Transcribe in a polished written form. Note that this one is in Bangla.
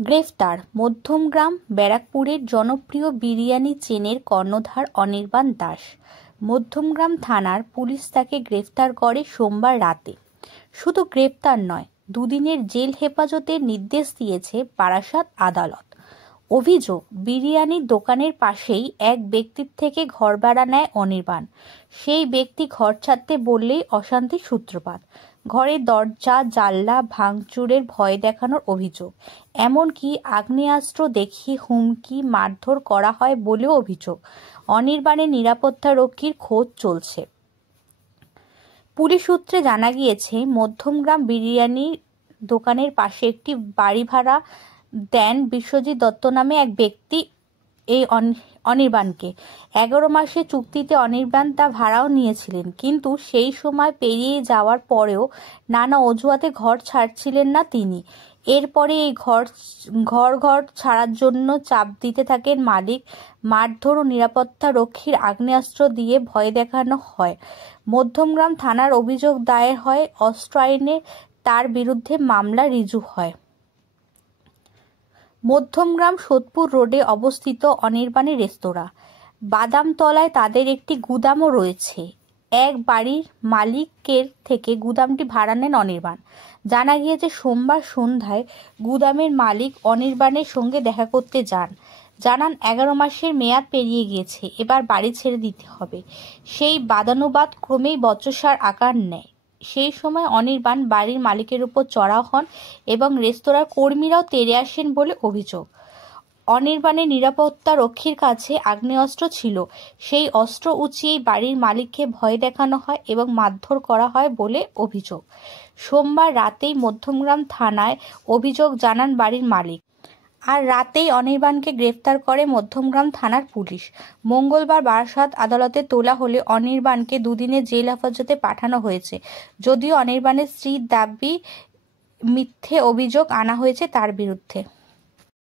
গ্রেফতার মধ্যমগ্রাম ব্যারাকপুরের জনপ্রিয় বিরিয়ানি চেনের কর্ণধার অনির্বাণ দাস। মধ্যমগ্রাম থানার পুলিশ তাকে গ্রেফতার করে সোমবার রাতে। শুধু গ্রেফতার নয়, দুদিনের জেল হেফাজতের নির্দেশ দিয়েছে বারাসাত আদালত। অভিযোগ, বিরিয়ানির দোকানের পাশেই এক ব্যক্তির থেকে ঘর ভাড়া নেয় অনির্বাণ। সেই ব্যক্তি ঘর ছাড়তে বললেই অশান্তির সূত্রপাত। ঘরের দরজা জানলা ভাঙচুরের ভয় দেখানোর অভিযোগ, এমনকি আগ্নেয়াস্ত্র দেখিয়ে হুমকি মারধর করা হয় বলেও অভিযোগ। অনির্বাণের নিরাপত্তারক্ষীর খোঁজ চলছে। পুলিশ সূত্রে জানা গিয়েছে, মধ্যমগ্রাম বিরিয়ানির দোকানের পাশে একটি বাড়ি ভাড়া দেন বিশ্বজিৎ দত্ত নামে এক ব্যক্তি এই অনির্বাণকে। 11 মাসের চুক্তিতে অনির্বাণ তা ভাড়াও নিয়েছিলেন, কিন্তু সেই সময় পেরিয়ে যাওয়ার পরেও নানা অজুহাতে ঘর ছাড়ছিলেন না তিনি। এরপরে এই ঘর ছাড়ার জন্য চাপ দিতে থাকেন মালিক। মারধর ও নিরাপত্তা রক্ষীর আগ্নেয়াস্ত্র দিয়ে ভয় দেখানো হয়। মধ্যমগ্রাম থানার অভিযোগ দায়ের হয়, অস্ত্র আইনে তার বিরুদ্ধে মামলা রিজু হয়। মধ্যমগ্রাম সোদপুর রোডে অবস্থিত অনির্বাণের রেস্তোরাঁ বাদামতলায় তাদের একটি গুদামও রয়েছে। এক বাড়ির মালিকের থেকে গুদামটি ভাড়া নেন অনির্বাণ। জানা গিয়েছে, সোমবার সন্ধ্যায় গুদামের মালিক অনির্বাণের সঙ্গে দেখা করতে জানান 11 মাসের মেয়াদ পেরিয়ে গিয়েছে, এবার বাড়ি ছেড়ে দিতে হবে। সেই বাদানুবাদ ক্রমেই বচসার আকার নেয়। সেই সময় অনির্বাণ বাড়ির মালিকের উপর চড়াও হন এবং রেস্তোরাঁর কর্মীরাও তেড়ে আসেন বলে অভিযোগ। অনির্বাণের নিরাপত্তা রক্ষীর কাছে আগ্নেয়াস্ত্র ছিল। সেই অস্ত্র উঁচিয়েই বাড়ির মালিককে ভয় দেখানো হয় এবং মারধর করা হয় বলে অভিযোগ। সোমবার রাতেই মধ্যমগ্রাম থানায় অভিযোগ জানান বাড়ির মালিক। আর রাতেই অনির্বাণকে গ্রেফতার করে মধ্যমগ্রাম থানার পুলিশ। মঙ্গলবার বারাসাত আদালতে তোলা হলে অনির্বাণকে দুদিনের জেল হেফাজতে পাঠানো হয়েছে। যদিও অনির্বাণের স্ত্রীর দাবি, মিথ্যে অভিযোগ আনা হয়েছে তার বিরুদ্ধে।